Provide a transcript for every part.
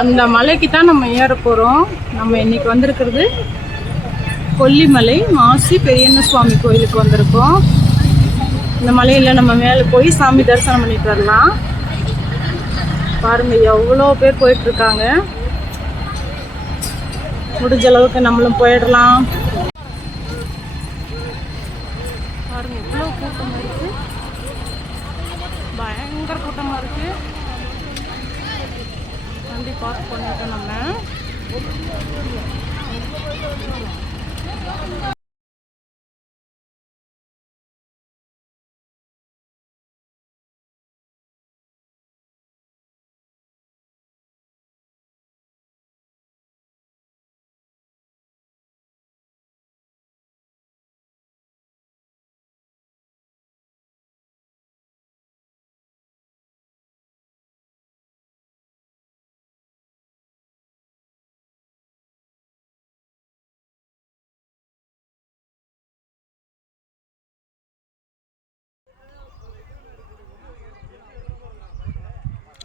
அந்த மலைக்கு தான் நம்ம ஏற போகிறோம். நம்ம இன்னைக்கு வந்திருக்கிறது கொல்லிமலை மாசி பெரியண்ண சுவாமி கோயிலுக்கு வந்திருக்கோம். இந்த மலையில் நம்ம மேலே போய் சாமி தரிசனம் பண்ணிட்டு வரலாம். பாருங்க எவ்வளோ பேர் போயிட்டு இருக்காங்க. முடிஞ்ச அளவுக்கு நம்மளும் போயிடலாம். பாருங்க எவ்வளோ கூட்டமாக இருக்கு, பயங்கர கூட்டமாக இருக்கு. வண்டி பார்க் பண்ணிட்டோம் நம்ம.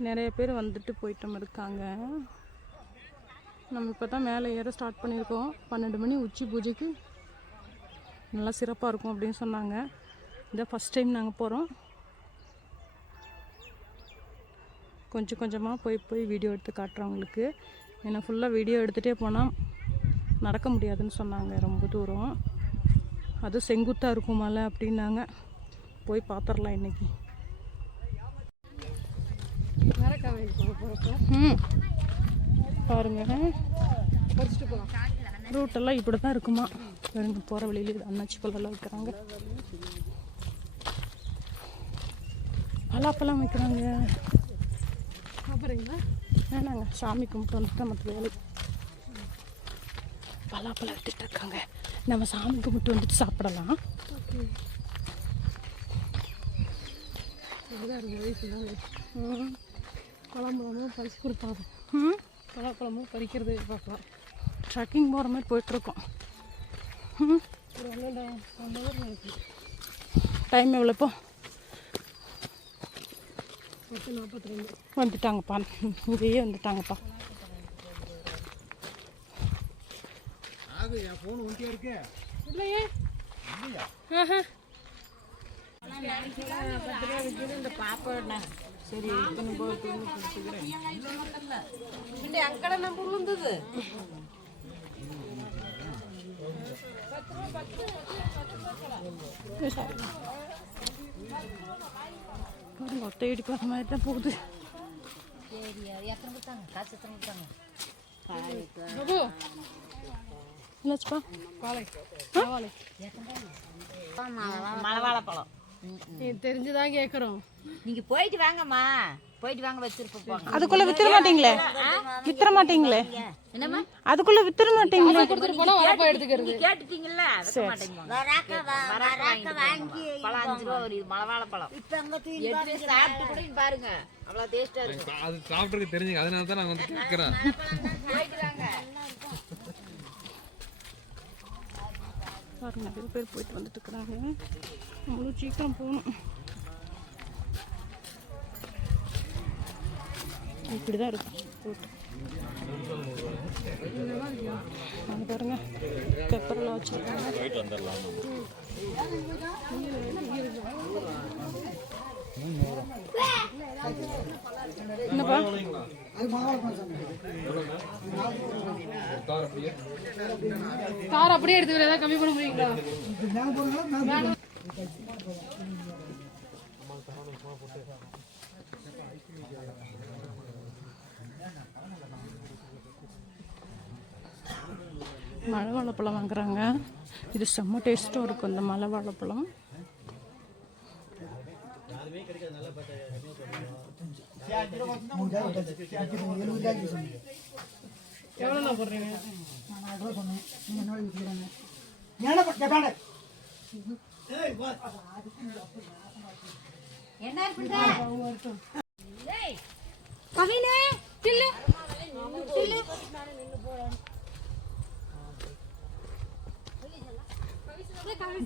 நிறைய பேர் வந்துட்டு போயிட்டும் இருக்காங்க. நம்ம இப்போ தான் மேலே ஏற ஸ்டார்ட் பண்ணியிருக்கோம். 12 மணி உச்சி பூஜைக்கு நல்லா சிறப்பாக இருக்கும் அப்படின்னு சொன்னாங்க. இதை ஃபஸ்ட் டைம் நாங்கள் போகிறோம். கொஞ்சம் கொஞ்சமாக போய் வீடியோ எடுத்து காட்டுறவங்களுக்கு. ஏன்னா ஃபுல்லாக வீடியோ எடுத்துகிட்டே போனால் நடக்க முடியாதுன்னு சொன்னாங்க. ரொம்ப தூரம், அது செங்குத்தாக இருக்கும் மலை அப்படின்னாங்க. போய் பார்த்துடலாம் இன்றைக்கி. பாருங்க ரூட்டெல்லாம் இப்படி தான் இருக்குமா. பாருங்க போகிற வழியில அண்ணாச்சி பழம்லாம் வைக்கிறாங்க, பலாப்பழம் வைக்கிறாங்க. வேணாங்க, சாமி கும்பிட்டு வந்துட்டு மற்ற வேலை. பலாப்பழம் விட்டுட்டு இருக்காங்க, நம்ம சாமி கும்பிட்டு வந்துட்டு சாப்பிடலாம். பழம்பழமும் பறிச்சு கொடுப்பாங்க. பலாப்பழமும் பறிக்கிறது பார்க்கலாம். ட்ரக்கிங் போகிற மாதிரி போயிட்டுருக்கோம். டைம் எவ்வளோப்போ? 10:42 வந்துட்டாங்கப்பா. இங்கேயே வந்துட்டாங்கப்பா. இல்லையே இந்த பாப்பா சரி அக்கடை நம்பர் வந்தது. ஒத்தையடி போகிற மாதிரி தான் போகுது. மலவாழைப்பழம் தெரிஞ்சுதான் கேட்குறோம். நீங்க போயிட்டு வாங்கம்மா, போயிட்டு வாங்க வச்சிருப்போம். அதுக்குள்ள வித்துற மாட்டீங்களே, வித்துற மாட்டீங்களே, அதுக்குள்ள வித்துற மாட்டீங்களே. எடுத்துக்கிறது கேட்டுட்டீங்கல்ல, பழம் 5 ரூபா ஒரு மலவாழைப்பழம். எடுத்து சாப்பிட்டு கூட பாருங்க, அவ்வளவு டேஸ்டா இருக்கு. அது சாப்பிட்டு தெரிஞ்சுங்க, அதனால தான் நான் வந்து கேட்கறேன். போயிட்டு வாங்க. நிறைய பேர் போயிட்டு வந்துட்டு இருக்கிறாங்க. நம்மளும் சீக்கிரம் போகணும். இப்படிதான் இருக்கும் போட்டு. அது பாருங்க பெப்பரெல்லாம் வச்சுருக்காங்க. என்னப்பா கார் அப்படியே எடுத்துக்கிற, ஏதாவது கம்மி பண்ண முடியுங்களா? மலை வாழைப்பழம் வாங்குறாங்க. இது செம்ம டேஸ்ட்டும் இருக்கும் இந்த மலை வாழைப்பழம். எவ்வளோ போடுறீங்க?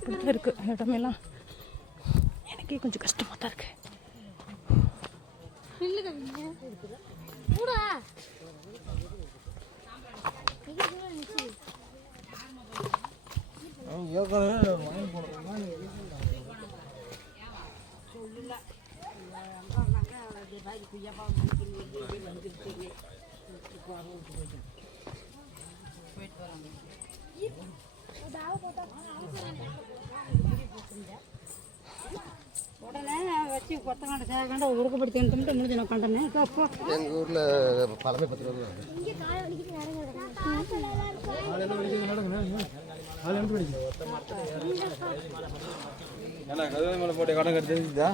இப்படிதான் இருக்கு இடமெல்லாம். எனக்கு நடக்கிறதுக்கே கொஞ்சம் கஷ்டமாக தான் இருக்கு. உடனே வச்சு கொத்தக்காண்ட சேகண்ட உருக்கப்படுத்தி முடிஞ்சு நான் கண்டனேன். எங்கள் ஊரில் பழமை 10 ரூபா கதவை மேலே போட்டு கடன் கட்டுதா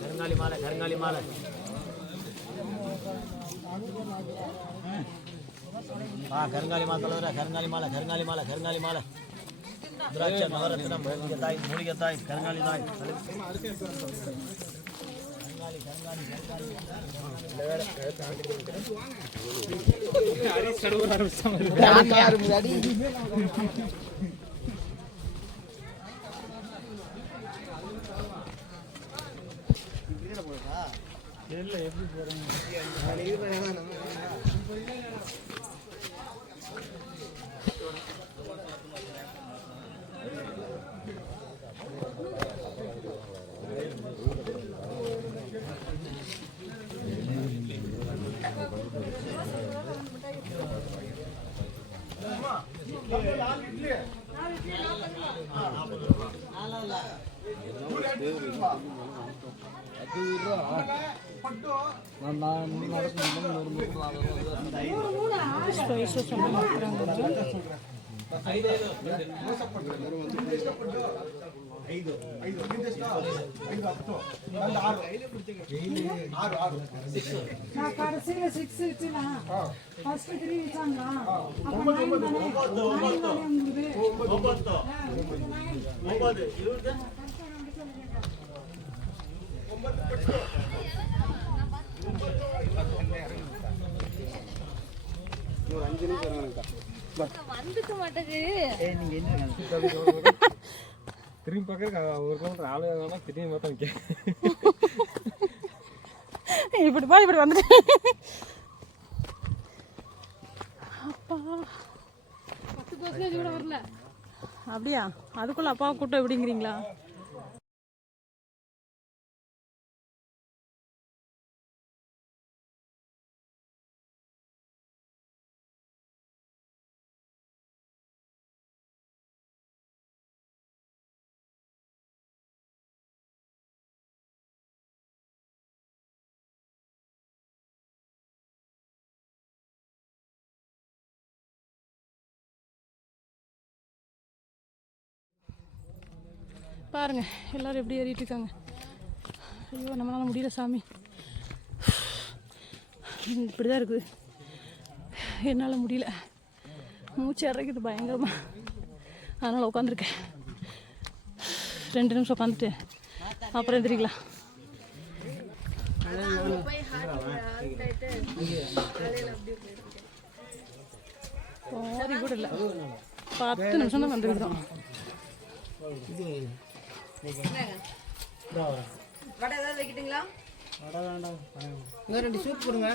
கருங்காலி மாலை கருங்காலி மாலை கருங்காலி மாலை தலைவர கருங்காலி மாலை கருங்காலி மாலை கருங்காலி மாலை திராட்சை நவரத்தினம் மூலிகை தாய் கருங்காலி தாய் கடைசியில் 6 வச்சுனா ஃபர்ஸ்ட் 3 வச்சாங்க. அப்ப 9 தானே 9 வந்துக்க மாட்டேங்குது. திரும்பி பார்க்க ஒரு கிலோமீட்டர் ஆளு வேணா திரும்பி பார்த்தா நிற்க இப்படி பா இப்படி வந்துட்டு அப்பா 10% கூட வரல. அப்படியா? அதுக்குள்ள அப்பாவை கூட்டம் எப்படிங்கிறீங்களா? பாருங்க எல்லாரும் எப்படி ஏறிட்டு இருக்காங்க. ஐயோ நம்மளால முடியல சாமி, இப்படிதான் இருக்குது, என்னால் முடியல, மூச்சு இறக்குது பயங்கரமா. அதனால் உட்காந்துருக்கேன். 2 நிமிஷம் உட்காந்துட்டு அப்புறம் எந்திரிக்கலாம். பாதி கூட இல்லை, 10 நிமிஷம் தான் வந்துருக்குறோம். வடை ஏதாவது வைக்கிட்டீங்களா? இன்னும் 2 சூப் கொடுங்க.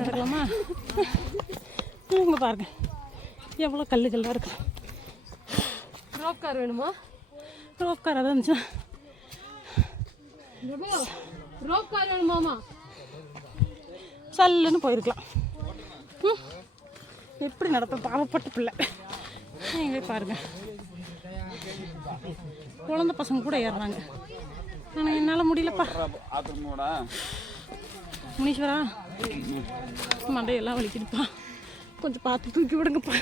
நடக்கலாமா? இங்கே பாருங்க எவ்வளோ கல்லுகள்லாம் இருக்கு. ரோப் கார் வேணுமா? ரோப் கார் அதான் இருந்துச்சுன்னா ரோப் கார் வேணுமாமா? சல்லுன்னு போயிருக்கலாம். எப்படி நடப்பேன், பாவப்பட்ட பிள்ளை. நீங்களே பாருங்க, குழந்தை பசங்க கூட ஏறுறாங்க. ஆனால் என்னால் முடியலப்பா. முனீஸ்வரா, மண்டையெல்லாம் வலிக்குதுப்பா, கொஞ்சம் பார்த்து தூக்கி விடுங்கப்பா.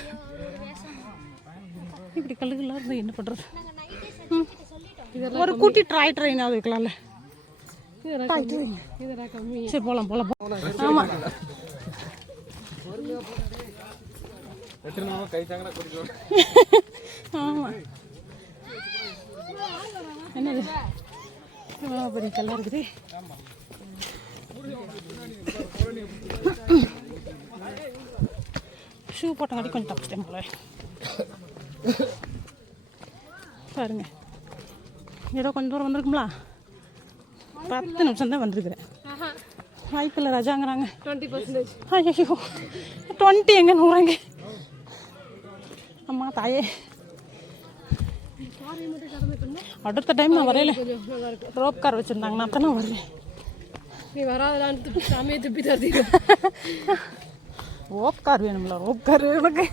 இப்படி கல்லுகள்லாம் இருந்தால் என்ன பண்ணுறது? ஒரு குட்டி ட்ரெயினாவது வைக்கலாம்ல. சரி போகலாம் போகலாம். ஆமாம் கை தாங்க குடிக்கணும். ஆமாம், என்னது பெரிய கல்லாக இருக்குது. ஷூ போட்டங்காட்டி கொஞ்சம் தப்பிச்சிட்டேன் போல. பாருங்க ஏதோ கொஞ்சம் தூரம் வந்திருக்குங்களா? 10 நிமிஷம் தான் வந்திருக்கிறேன். வாய்ப்பில்லை ராஜாங்கிறாங்க. 20%. ஐயோ 20 எங்கே நூறாங்க? அம்மா தாயே, அடுத்த டைம் நான் வரையில ரோப் கார் வச்சுருந்தாங்க, நான் தானே வருவேன். நீ வராதலான்னு சாமியை துப்பி தருதீங்க. ரோப் கார் வேணும்ல? ரோப் கார் எனக்கு.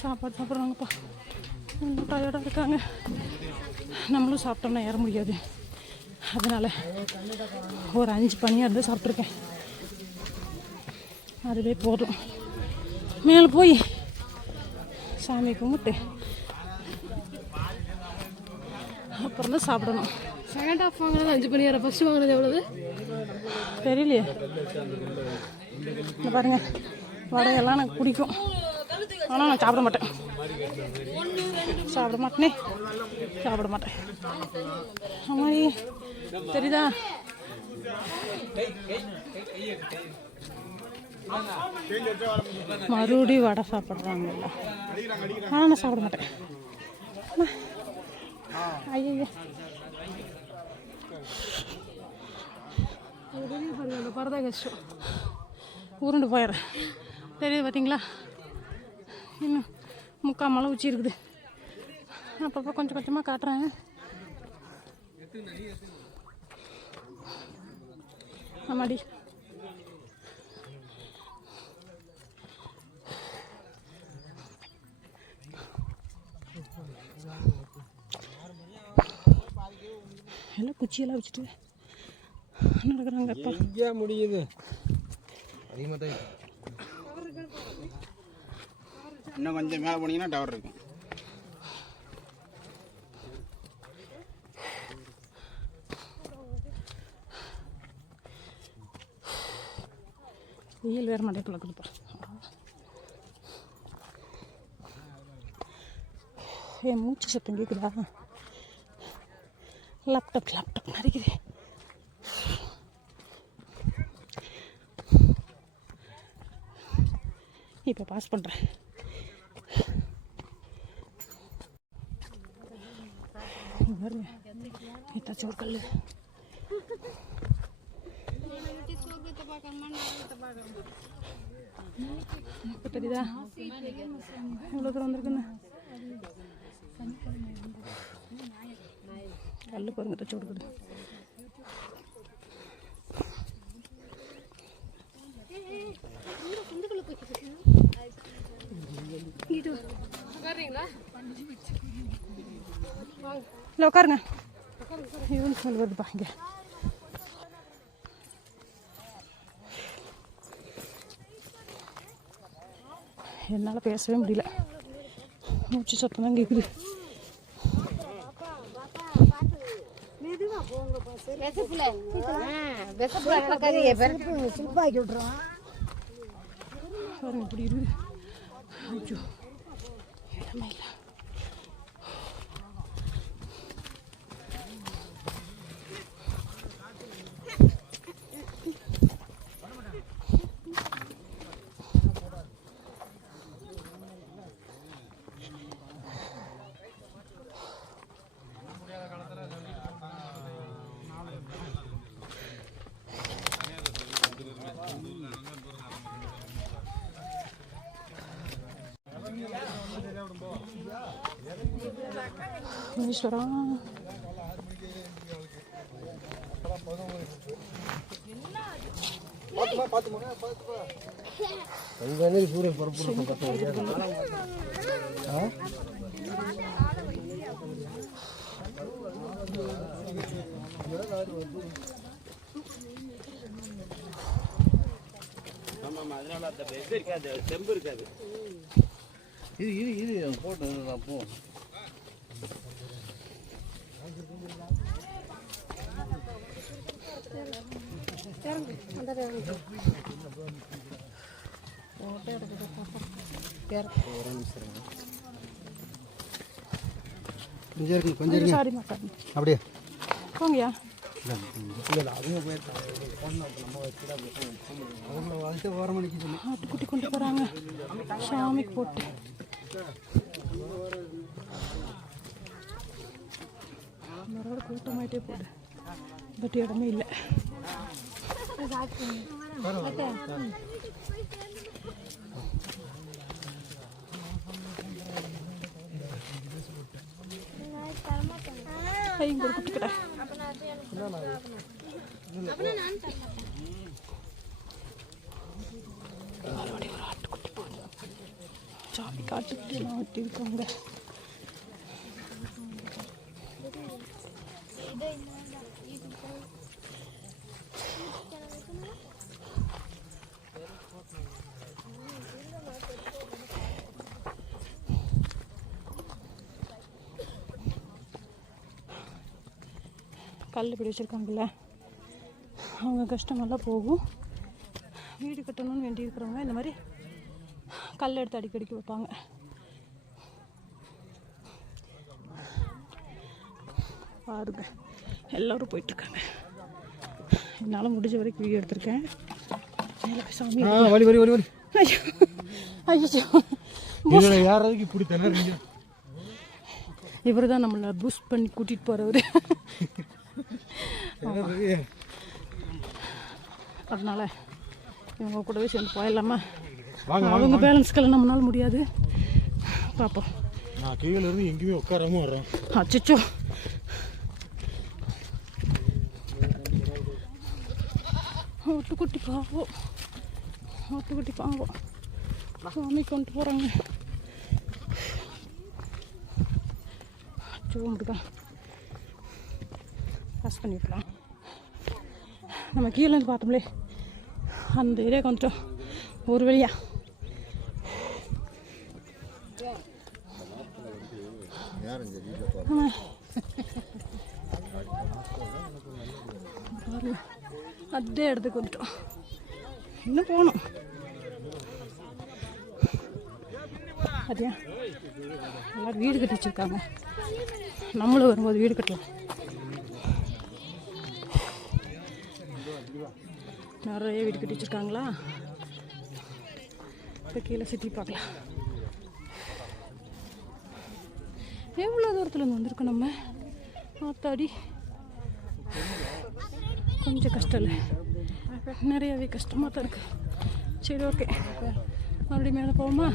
சாப்பாடு சாப்பிட்றாங்கப்பா, இன்னும் டயர்டாக இருக்காங்க. நம்மளும் சாப்பிட்டோம்னா ஏற முடியாது, அதனால் ஒரு 5 பனியாக இருந்து சாப்பிட்ருக்கேன், அதுவே போதும். மேலே போய் சாமி கும்பிட்டு அப்புறம் தான் சாப்பிடணும். செகண்ட் ஹாஃப் வாங்கினது 5 பனியாரம், ஃபர்ஸ்ட் வாங்கினது எவ்வளவு தெரியலையே. இந்த பாருங்க, வடையெல்லாம் எனக்கு பிடிக்கும், ஆனால் நான் சாப்பிட மாட்டேன். சாப்பிட மாட்டேன். அம்மாடி தெரியுதா? மறுபடியும் வடை சாப்பிட்றாங்கல்ல, ஆனால் நான் சாப்பிட மாட்டேன். ஐயோ பரதா கஷ்டம், உருண்டு போயிடுறேன். தெரியுது பார்த்தீங்களா? இன்னும் 3/4 மலை உச்சி இருக்குது. அப்பப்போ கொஞ்சம் கொஞ்சமாக காட்டுறேன். ஆமாடி, எல்லாம் குச்சியெல்லாம் வச்சுட்டு நடக்கிறாங்க. அப்பா எங்கே முடியுது? அதிகமாக தான் இன்னும் கொஞ்சம் மேலே போனீங்கன்னா டவர் இருக்கும். வெயில் வேறு மண்டைக்குள்ள கொடுப்பா. என் மூச்சு சத்தம் கேட்குதா? லேப்டாப் நடிக்குது. இப்போ பாஸ் பண்ணுறேன். பாருங்க, ஏதாச்சும் ஒரு கல். இப்போ தெரியுதா எவ்வளோ தூரம் வந்திருக்குன்னு? கல் பாருங்க, தச்சு கொடுக்குது. இல்லை உட்காருங்க, ஈவன் ஸ்மெல் வருதுப்பா இங்கே. என்னால் பேசவே முடியல, மூச்சு சத்தம் தான் கேட்குது. பாருங்க இப்படி இருக்குது. ஐயோ இடமே இல்லை. ஈஸ்வரா, சூரியன் பரப்பு அதனால அந்த இது இருக்காது, செம்பு இருக்காது. இது போட்டு அப்போ கொஞ்சம் சாரிம்மா, அப்படியே போங்கய்யா. ஆட்டுக்குட்டி கொண்டு போகிறாங்க சாமிக்கு போட்டு. மரோட கூட்டமாயிட்டே போகுது, பட் இடமே இல்லை. இங்க ஒரு குட்டி கடை. மறுபடியும் ஒரு ஆட்டுக்குட்டி போகுது. சாமி காட்டுக்குட்டி எல்லாம் வெட்டியிருக்காங்க. கல் இப்படி வச்சுருக்காங்கல்ல, அவங்க கஷ்டமெல்லாம் போகும். வீடு கட்டணும்னு வேண்டி இருக்கிறவங்க இந்த மாதிரி கல் எடுத்து அடிக்கடிக்கு வைப்பாங்க. பாருங்க எல்லோரும் போயிட்டுருக்காங்க. என்னால் முடிஞ்ச வரைக்கும் வீடியோ எடுத்திருக்கேன். சாமி வலி வலி வலி வலி. ஐயோ யாராவது இப்படி தண்ணி இவர் தான் நம்மளை பூஸ்ட் பண்ணி கூட்டிகிட்டு போகிறவர். அதனால இவங்க கூடவே சேர்ந்து போயிடலாமா? அவங்க பேலன்ஸ்க்கெல்லாம் நம்மளால முடியாது. பார்ப்போம். நான் கீழே இருந்து எங்கேயுமே உட்காராம வர்றேன். அச்சோ ஆட்டுக்குட்டி பாவம், ஆட்டுக்குட்டி பாவம் சாமி கொண்டு போகிறாங்க. அச்சோ முடிக்கா பாஸ் பண்ணிவிடலாம். நம்ம கீழே இருந்து பார்த்தோம்லே அந்த ஏரியாவுக்கு வந்துட்டோம் ஒரு வழியா. அதே இடத்துக்கு வந்துட்டோம். இன்னும் போகணும். அதே எல்லாரும் வீடு கட்டி வச்சுருக்காங்க. நம்மளும் வரும்போது வீடு கட்டலாம். நிறைய வீடு கட்டி வச்சுருக்காங்களா? இப்போ கீழே சுற்றி பார்க்கலாம். எவ்வளோ தூரத்தில் வந்திருக்கோம் நம்ம. ஆத்தாடி கொஞ்சம் கஷ்டம் இல்லை, நிறையவே கஷ்டமாக தான் இருக்குது. சரி ஓகே, மறுபடியும் மேலே போவோமா?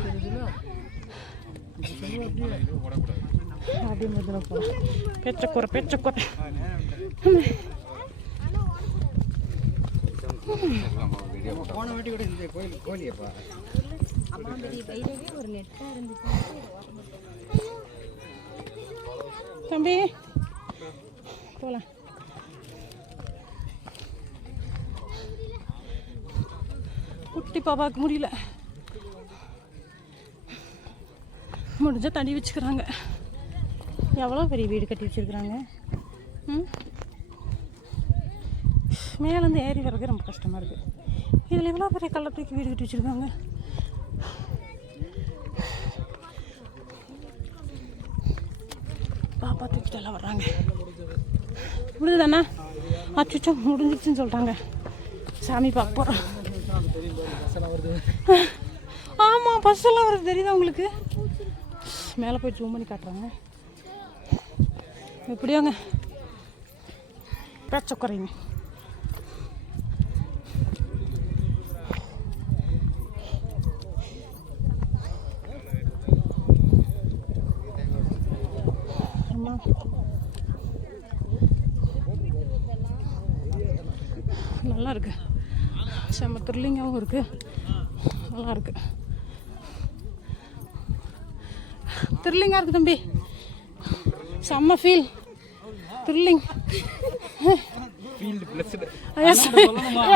அப்படியே முதல்ல போகலாம். பேச்சக்கூரை பேச்சக்கூரை. போன வாட்டி கூட இந்த கோயில் கோழியப்பா தம்பி போகலாம். குட்டி பாப்பாவுக்கு முடியல, முடிஞ்சால் தண்ணி வச்சுக்கிறாங்க. எவ்வளோ பெரிய வீடு கட்டி வச்சுருக்குறாங்க. மேலேருந்து ஏறி வர்றது ரொம்ப கஷ்டமாக இருக்குது. இதில் எவ்வளோ பெரிய கல்லை தூக்கி வீடு கட்டி வச்சுருக்காங்க. பாப்பா தூக்கிட்டு எல்லாம் வர்றாங்க. முடிஞ்சுதாண்ணா? அச்சுச்சோ முடிஞ்சிச்சுன்னு சொல்லிட்டாங்க. சாமி பார்க்க போகிறோம். ஆமாம் பஸ் எல்லாம் வருது தெரியுதா உங்களுக்கு? மேலே போய் ஜூம் பண்ணி காட்டுறாங்க. எப்படியோங்க பேச்ச குறையுங்க. நல்லா இருக்கு, செம்ம த்ரில்லிங்காகவும் இருக்கு. நல்லா இருக்கு, த்ரில்லிங்காக இருக்கு தம்பி. செம்ம feel, thrilling. Yes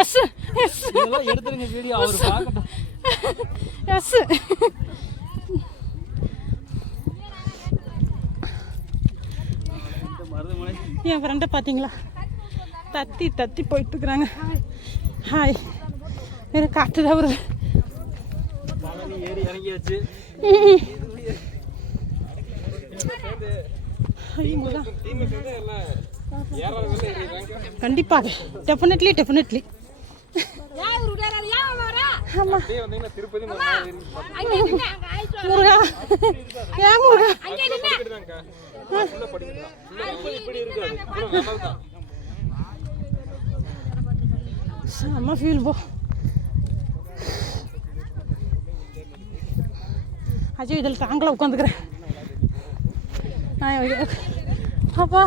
yes yes எடுத்துருங்க வீடியோ அவர் பார்க்கட்டும். எஸ் என் ஃப்ரெண்டை பார்த்தீங்களா? தத்தி தத்தி போயிட்டுருக்குறாங்க. ஹாய், வேறு காற்று தான் வருது. ஏறி இறங்கியாச்சு. கண்டிப்பாக, டெஃபினெட்லி. ஆமா திருப்பதி முருகா, ஏன் முருகா? செம்ம ஃபீல் போ. அஜய் இதில் தாங்கில் உட்காந்துக்கிறேன். அப்பா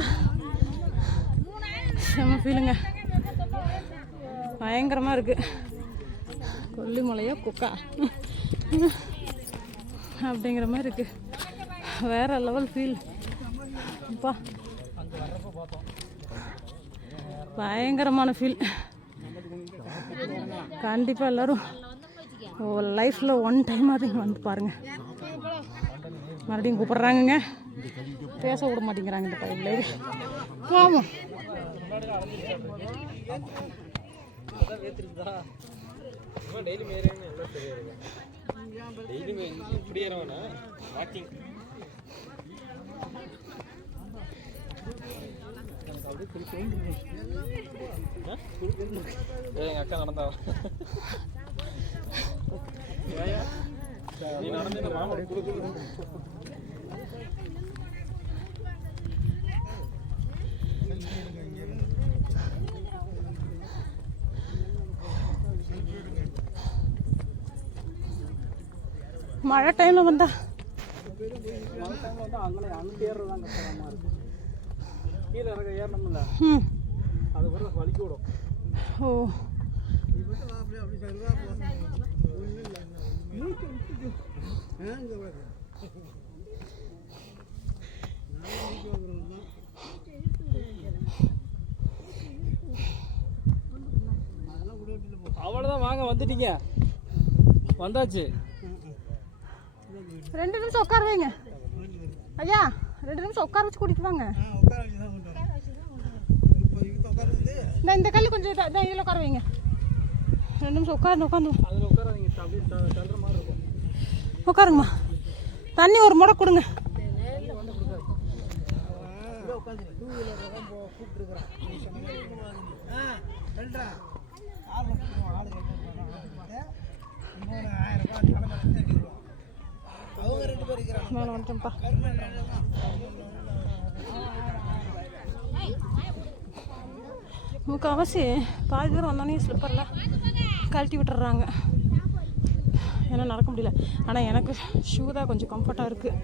செம்ம ஃபீலுங்க, பயங்கரமாக இருக்குது. கொல்லிமலையா கொக்கா அப்படிங்கிற மாதிரி இருக்குது. வேற லெவல் ஃபீல். அப்பா பயங்கரமான ஃபீல். கண்டிப்பாக எல்லோரும் லைஃப்பில் ஒன் டைம் அது இங்கே வந்து பாருங்கள். மறுபடியும் கூப்பிட்றாங்கங்க, பேச விட மாட்டேங்கிறாங்க இந்த டைமில். போவோம். டெய்லி மேரேன்னு எல்லாம் தெரியாது. டெய்லி இப்படி ஏறவனா வாக்கிங் எங்கள் அக்கா நடந்தா நீ நடந்த மாமா மழை டைமில் வந்தா அங்கே ஏறுறதான் கஷ்டமாக இருக்கு. கீழே இறங்க ஏறணும்ல, அது கூட வலிக்க விடும். ஓ அவ்வளோதான், வாங்க வந்துட்டீங்க, வந்தாச்சு. 2 நிமிஷம் உட்கார வைங்க ஐயா, 2 நிமிஷம் உட்கார வச்சு கூட்டிட்டு வாங்க. இந்த கல் கொஞ்சம் இதில் உட்கார வைங்க. 2 நிமிஷம் உட்காந்து அதில் உட்காராதீங்க, அப்படியே தள்ளுற மாதிரி இருக்கும். உட்காருங்கம்மா. தண்ணி ஒரு முறை கொடுங்க. மேலே வந்துட்டோம்ப்பா. முக்கால்வாசி பாதி தூரம் வந்தோடனே ஸ்லிப்பரில் கழட்டி விட்டுறாங்க, ஏன்னா நடக்க முடியல. ஆனால் எனக்கு ஷூ தான் கொஞ்சம் கம்ஃபர்ட்டாக இருக்குது.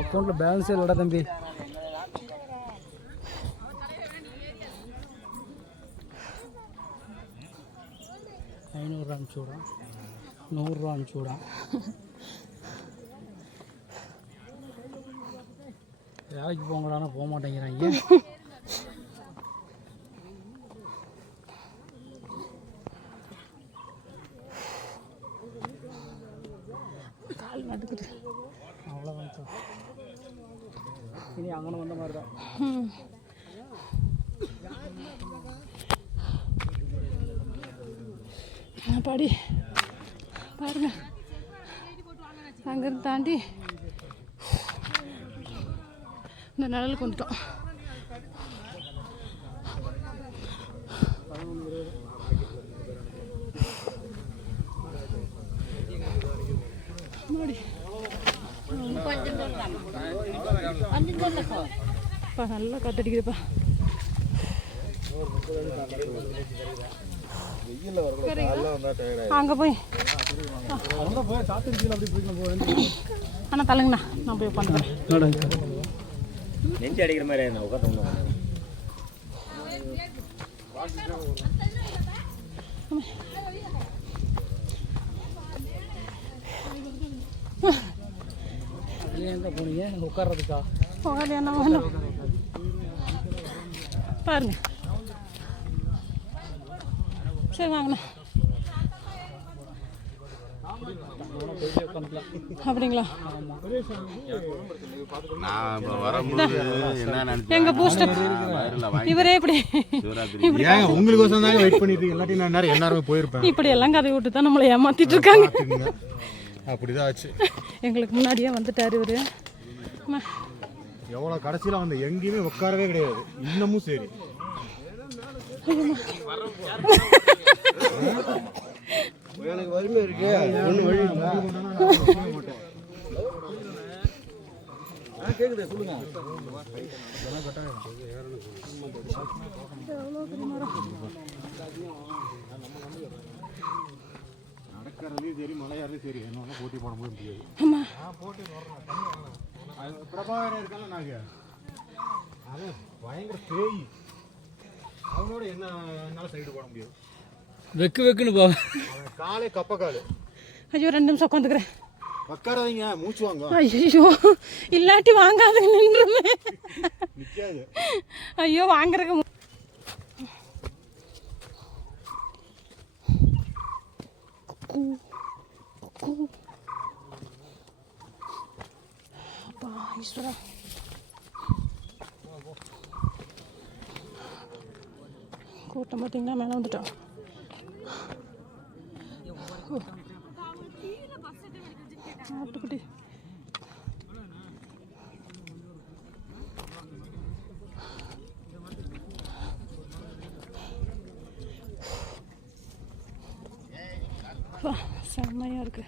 அக்கௌண்ட்டில் பேலன்ஸே இல்லைடா தம்பி. ₹500 அனுப்பிச்சி விடான், ₹100 அனுப்பிச்சி விடான். வேலைக்கு போங்கடானா போக மாட்டேங்கிறாங்க. கால் நடுக்குது. அவ்வளோதான் சார், இனி அங்கே வந்த மாதிரி தான். படி பாருங்க, அங்கேருந்து தாண்டி இந்த நிழலுக்கு வந்துட்டோம். நல்லா காத்தடிக்குதுப்பா. அங்கே போய் அண்ணா தள்ளுங்கண்ணா, நான் போய் உட்காந்துக்கிறேன். நெஞ்சு அடிக்கிற மாதிரி நான் உட்காந்து எங்கே போனீங்க உட்கார்றதுக்கா? உட்காந்து என்ன வேணும் பாருங்க. சரி வாங்கண்ணா. போயிட்டே உட்காந்துக்கலாம். அப்படிங்களா? நான் வரும்போது என்ன நினைச்சேன், எங்க பூஸ்டர் இவரே இப்படி ஏன் உங்களுக்கோசம் தாங்க வெயிட் பண்ணிட்டு இருக்கேன். இல்லாட்டி நான் நேரம் எல்லாருமே போயிருப்பேன். இப்படி எல்லாம் கதை விட்டு தான் நம்மளை ஏமாத்திட்டு இருக்காங்க. அப்படிதான் ஆச்சு. எங்களுக்கு முன்னாடியே வந்துட்டாரு இவரு. எவ்வளோ கடைசியில் வந்து எங்கேயுமே உட்காரவே கிடையாது. இன்னமும் சரி எனக்கு வறுமை இருக்கு. ஒன்றும் வழி கேக்குது சொல்லுங்க. நடக்கிறதையும் சரி மலையாறதையும் சரி என்ன போட்டி போட முடியாது. பிரபாகரன் இருக்காங்க நாங்க அவன் பயங்கர பேய். அவனோட என்னால சைடு போட முடியாது. வெக்குன்னு போவேன். அவன் காலே கப்ப காலு. ஐயோ 2 நிமிஷம் உட்காந்துக்கிறேன். உட்காராதீங்க, மூச்சு வாங்க. ஐயோ இல்லாட்டி வாங்காதுங்க, நின்றுமே. நிக்காது. ஐயோ வாங்குறதுக்கு அப்பா ஈஸ்வரா. கூட்டம் பார்த்தீங்களா? மேலே வந்துட்டோம். ஆட்டுக்குட்டி செம்மையாக இருக்கு.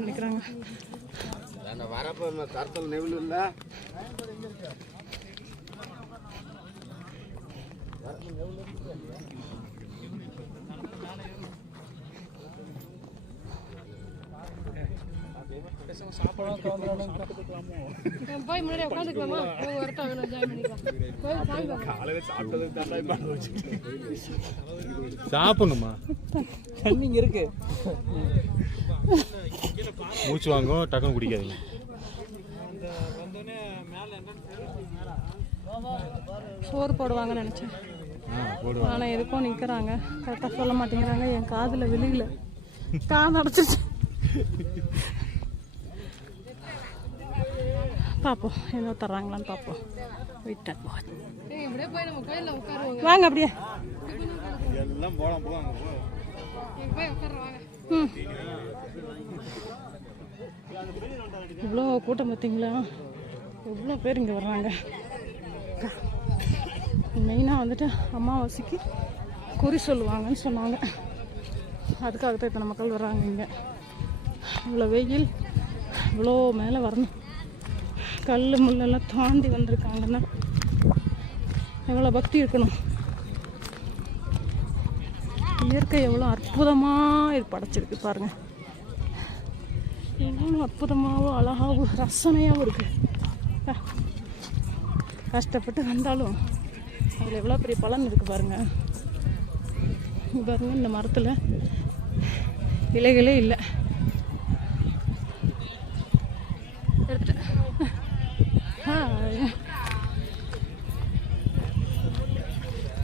நினைக்கிறாங்க வரப்ப கருத்தல் நெவில் இல்லை. போய் முன்னாடி உட்காந்துக்கலாமா? சாப்பிடணுமா? தண்ணிங்க இருக்கு. மூச்சு வாங்கும், டக்குன்னு குடிக்காதீங்க. சோறு போடுவாங்கன்னு நினச்சேன். ஆனால் எதுக்கும் நிற்கிறாங்க. கரெக்டாக சொல்ல மாட்டேங்கிறாங்க. என் காதில் விழுகல, காது அடைச்சிச்சு. பார்ப்போம் ஏதோ தர்றாங்களான்னு பார்ப்போம். விட்டேன் வாங்க அப்படியே. எல்லாம் போலாம் போவாங்க. இவ்வளோ கூட்டம் பார்த்தீங்களா? எவ்வளோ பேர் இங்கே வர்றாங்க. மெயினாக வந்துட்டு அமாவாசைக்கு குறி சொல்லுவாங்கன்னு சொன்னாங்க. அதுக்காக தான் இத்தனை மக்கள் வர்றாங்க இங்கே. இவ்வளோ வெயில், இவ்வளோ மேலே வரணும். கல் முள்ளெல்லாம் தாண்டி வந்திருக்காங்கன்னா எவ்வளோ பக்தி இருக்கணும். இயற்கை எவ்வளோ அற்புதமாக படைச்சிருக்கு பாருங்கள். எவ்வளோ அற்புதமாகவும் அழகாகவும் ரசனையாகவும் இருக்குது. கஷ்டப்பட்டு வந்தாலும் அதில் எவ்வளோ பெரிய பலன் இருக்குது பாருங்கள். பாருங்கள், இந்த மரத்தில் இலைகளே இல்லை. எடுத்துட்டேன்.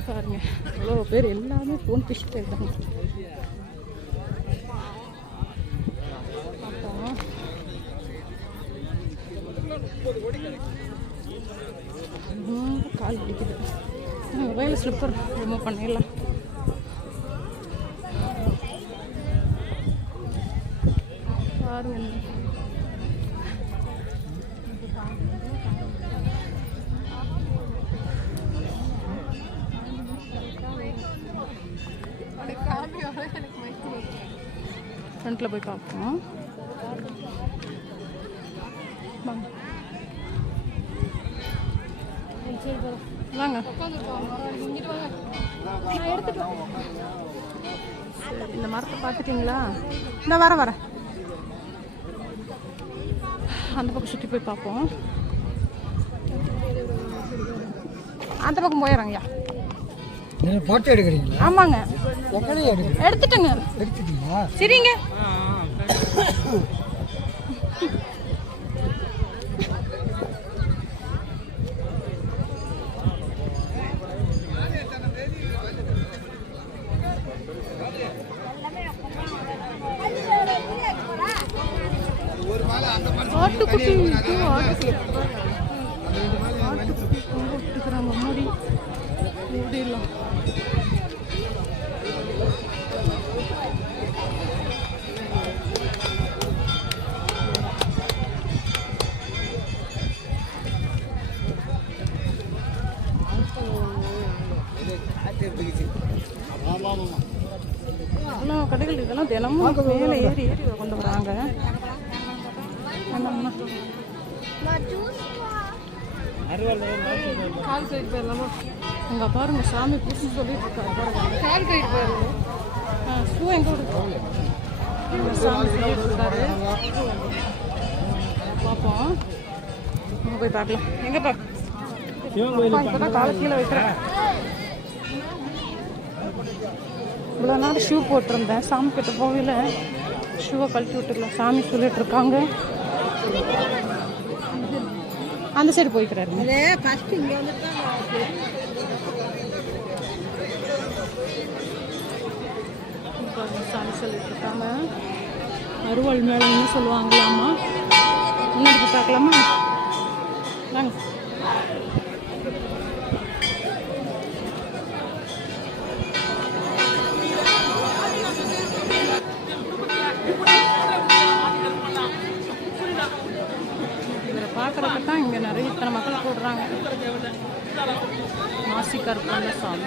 பாருங்க எவ்வளோ பேர் எல்லாமே ஃபோன் பேசிட்டு இருக்காங்க. கால் பிடிக்குது. மொபைல் ஸ்லிப்பர் ரிமூவ் பண்ணிடலாம். பாருங்க ஃப்ரண்ட்டில் போய் பார்ப்போம். வாங்க நான் எடுத்துட்டு இந்த மரத்தை பார்த்துட்டிங்களா? இந்த வரேன். அந்த பக்கம் சுற்றி போய் பார்ப்போம். அந்த பக்கம் போயிடறாங்கய்யா. போட்டோ எடுக்கிறீங்களா? ஆமாங்க, எடுத்துட்டேங்க. எடுத்துட்டீங்களா? சரிங்க. ஆட்டுக்குட்டி விட்டுக்கிறாங்க முடி முடியலாம். இவ்வளோ கடைகள் இதெல்லாம் தினமும் மேலே ஏறி ஏறி கொண்டு வராங்க. கால் கைட்டு போயிடலாமா? அங்கே பாருங்க சாமி பூசி சொல்லிட்டு இருக்காரு பாருங்க. கால் கைட்டு போயிடலாம். ஷூ எங்கே கொடுக்கும் சாமி சொல்லிட்டு இருக்காரு. பார்ப்போம், அங்கே போய் பார்க்கலாம். எங்கே பார்க்கலாம்? காலை கீழே வைக்கிறேன். இவ்வளோ நேரம் ஷூ போட்டிருந்தேன், சாமி கிட்ட போகல. ஷூவை கழட்டி விட்டுக்கலாம், சாமி சொல்லிட்டு இருக்காங்க. அந்த சைடு போய்க்கிறாரு. சாமி சொல்லிட்டு இருக்காங்க. அருவாள் மேளம்னு சொல்லுவாங்களாமா. முன்னாடி பார்க்கலாமா? வாங்க. பார்க்குறப்ப தான் இங்கே நிறைய இத்தனை மக்கள் கூடுறாங்க. மாசி கருப்பண்ண சாமி.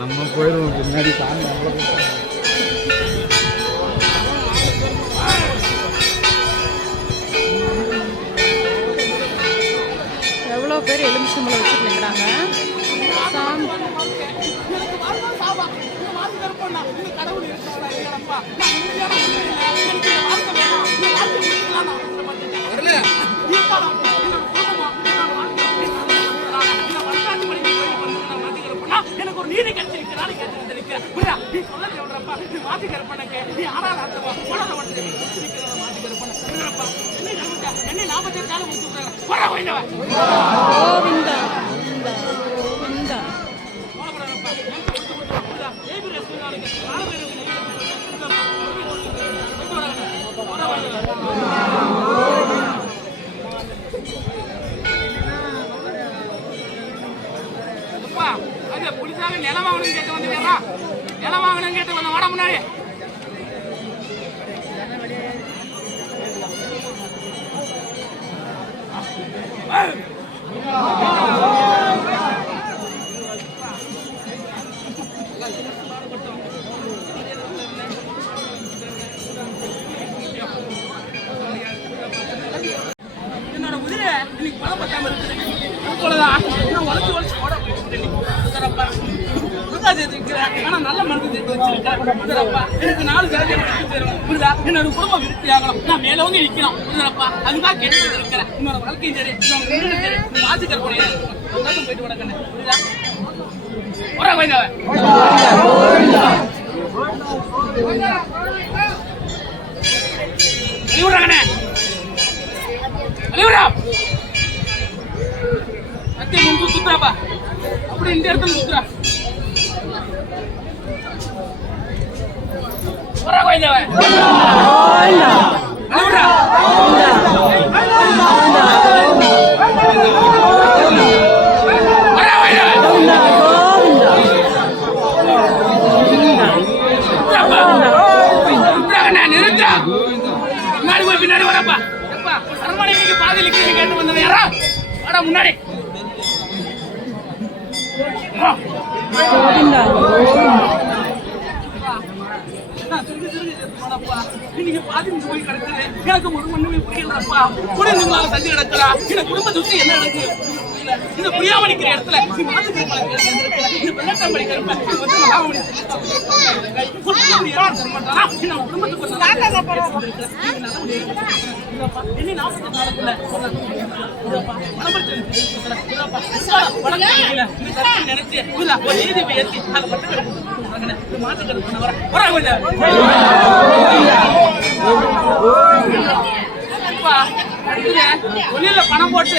நம்ம போயிடுவோம் பின்னாடி சாமி. எவ்வளோ பேர் எலுமிச்சம்பழம் வச்சுட்டு நிற்கிறாங்க. சாமி எனக்கு ஒரு நீதி கிடைச்சிருக்கிறான்னு கேட்டிருக்கிறேன். நீ சொல்ல சொல்றப்பா, நீ மாத்தி கருப்பனுக்கு நீ ஆனால் அர்த்தமா உலக வந்து மாத்தி கருப்பன என்னை 48 முடிச்சு விடுறாங்க. கோவிந்தா கோவிந்தா. புலிசாக நிலம் வாங்கணும் கேட்டு வந்து நிலம் வாங்கணும் கேட்டு வந்து வாட முன்னாடி என்னோட உதிரை இன்னைக்கு பலம் பத்தாம இருக்குது. உழைச்சு உழைச்சு ஓட ஆனா நல்ல மருந்து எனக்கு 4 ஜாதியை என்னோட குடும்பம் விருத்தி ஆகணும். நான் மேலவங்க நிற்கணும். அதுதான் கேட்டு இருக்கிறேன். என்னோட வாழ்க்கையும் சரி, சரி, மாசி கற்பனை போயிட்டு விடக்கண்ணே. புரியுதா? அழிவுறாங்கண்ணே, அழிவுறா அத்தி முன்பு சுத்துறாப்பா. அப்படி இந்த இடத்துல சுத்துறா. வரா கோயிந்தவ அழுவுடா பின்னாடி வரப்பா சரமணிக்கு பாதையில் கேட்டு வந்தது யாரா வாடா முன்னாடி நீங்க பாதிக்கு போய் கிடக்குது எனக்கு ஒரு ஒண்ணுமே புரியலப்பா கூட நீங்களால தள்ளி கிடக்கலா எனக்கு குடும்ப சுத்தி என்ன நடக்குது இந்த புரியாம நிக்கிற இடத்துல நினைச்சு பணம் போட்டு